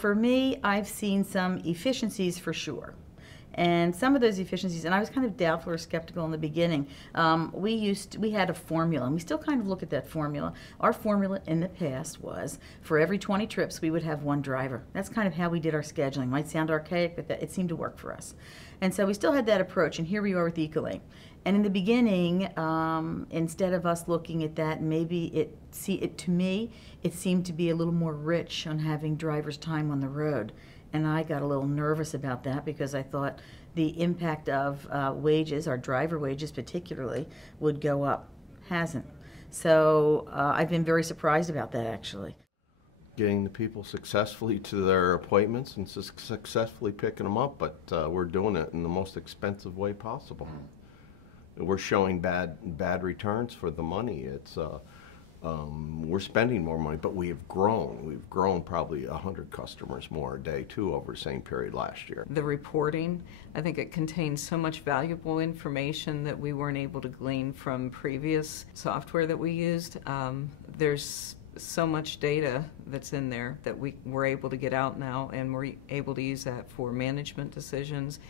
for me, I've seen some efficiencies for sure. And some of those efficiencies, and I was kind of doubtful or skeptical in the beginning. We had a formula, and we still kind of look at that formula. Our formula in the past was for every 20 trips, we would have one driver. That's kind of how we did our scheduling. Might sound archaic, but it seemed to work for us. And so we still had that approach, and here we are with Ecolane. And in the beginning, instead of us looking at that, maybe to me, it seemed to be a little more rich on having drivers' time on the road. And I got a little nervous about that because I thought the impact of wages, our driver wages particularly, would go up. Hasn't. So I've been very surprised about that, actually. Getting the people successfully to their appointments and successfully picking them up, but we're doing it in the most expensive way possible. We're showing bad returns for the money. We're spending more money, but we have grown. We've grown probably 100 customers more a day, too, over the same period last year. The reporting, I think it contains so much valuable information that we weren't able to glean from previous software that we used. There's so much data that's in there that we're able to get out now, and we're able to use that for management decisions,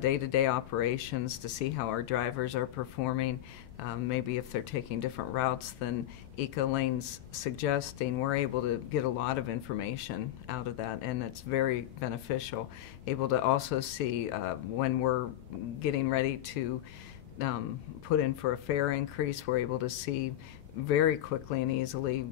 day-to-day operations, to see how our drivers are performing. Maybe if they're taking different routes than Ecolane's suggesting, we're able to get a lot of information out of that, and it's very beneficial. Able to also see when we're getting ready to put in for a fare increase, we're able to see very quickly and easily,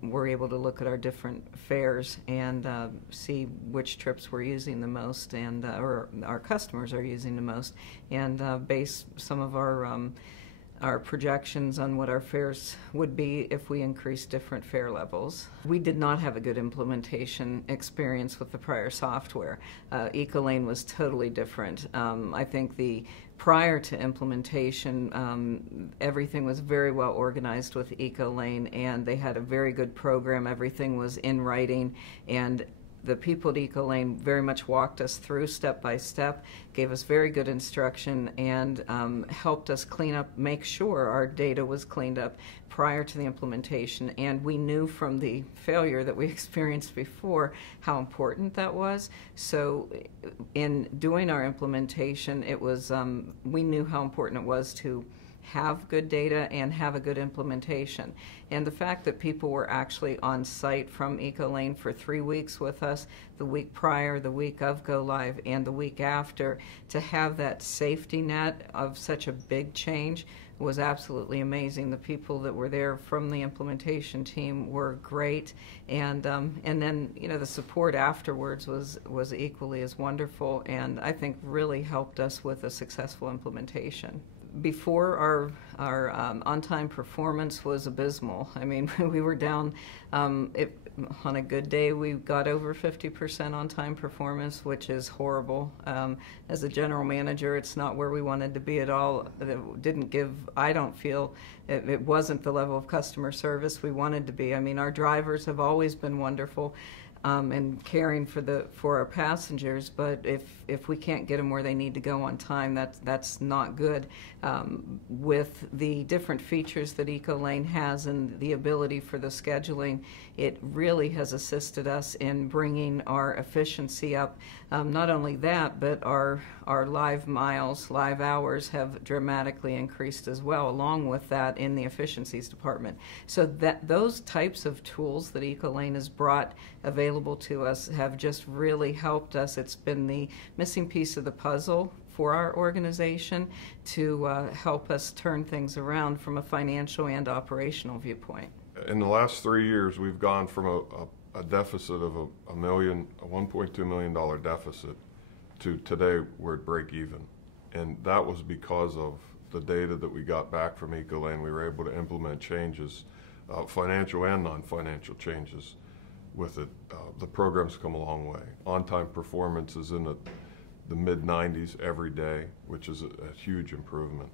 we're able to look at our different fares and see which trips we're using the most, and or our customers are using the most, and base some of our projections on what our fares would be if we increased different fare levels. We did not have a good implementation experience with the prior software. Ecolane was totally different. I think prior to implementation, everything was very well organized with Ecolane, and they had a very good program. Everything was in writing, and the people at Ecolane very much walked us through step by step, gave us very good instruction, and helped us clean up, make sure our data was cleaned up prior to the implementation. And we knew from the failure that we experienced before how important that was. So in doing our implementation, it was we knew how important it was to have good data and have a good implementation. And the fact that people were actually on site from Ecolane for 3 weeks with us, the week prior, the week of go live, and the week after, to have that safety net of such a big change was absolutely amazing. The people that were there from the implementation team were great, and then the support afterwards was equally as wonderful, and I think really helped us with a successful implementation. Before, our on-time performance was abysmal. I mean, we were down, on a good day we got over 50% on-time performance, which is horrible. As a general manager, it's not where we wanted to be at all. It didn't give, I don't feel, it wasn't the level of customer service we wanted to be. I mean, our drivers have always been wonderful. And caring for our passengers, but if we can't get them where they need to go on time, that's not good. With the different features that Ecolane has and the ability for the scheduling, it really has assisted us in bringing our efficiency up. Not only that, but our live miles, live hours have dramatically increased as well, along with that in the efficiencies department. So those types of tools that Ecolane has brought available to us have just really helped us. It's been the missing piece of the puzzle for our organization to help us turn things around from a financial and operational viewpoint. In the last 3 years, we've gone from a deficit of a $1.2 million deficit to today we're at break even. And that was because of the data that we got back from Ecolane. We were able to implement changes, financial and non-financial changes with it. The program's come a long way. On-time performance is in the mid-90s every day, which is a huge improvement.